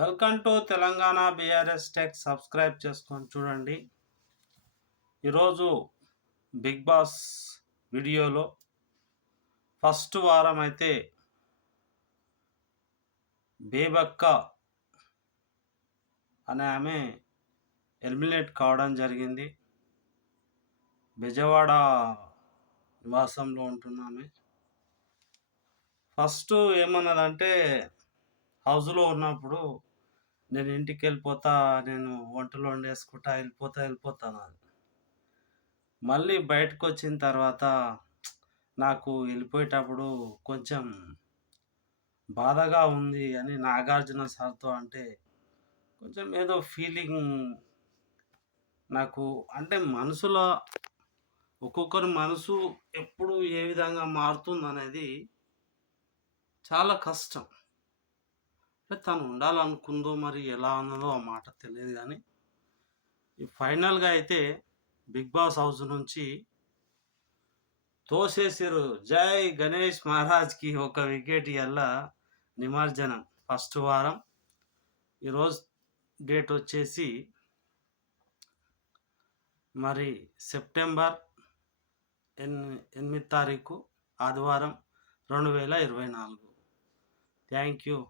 Welcome to Telangana BRS tech. Subscribe చేసుకొని చూడండి. ఈరోజు బిగ్ బాస్ వీడియోలో ఫస్ట్ వారం అయితే బేబక్క అనే ఆమె ఎలిమినేట్ కావడం జరిగింది. బెజవాడ నివాసంలో ఉంటున్నామే. ఫస్ట్ ఏమన్నదంటే హౌస్లో ఉన్నప్పుడు నేను ఇంటికి వెళ్ళిపోతా, నేను వంటలు వండేసుకుంటా వెళ్ళిపోతాను. మళ్ళీ బయటకు వచ్చిన తర్వాత నాకు వెళ్ళిపోయేటప్పుడు కొంచెం బాధగా ఉంది అని నాగార్జున సార్తో అంటే కొంచెం ఏదో ఫీలింగ్ నాకు, అంటే మనసులో ఒక్కొక్కరి మనసు ఎప్పుడు ఏ విధంగా మారుతుంది అనేది చాలా కష్టం. అంటే తను ఉండాలనుకుందో మరి ఎలా ఉన్నదో ఆ మాట తెలియదు, కానీ ఫైనల్గా అయితే బిగ్ బాస్ హౌస్ నుంచి తోసేసారు. జై గణేష్ మహారాజ్కి ఒక వికెట్ ఇయ్యాల నిమజ్జనం ఫస్ట్ వారం. ఈరోజు డేట్ వచ్చేసి మరి సెప్టెంబర్ 8 తారీఖు ఆదివారం 2024. Thank you.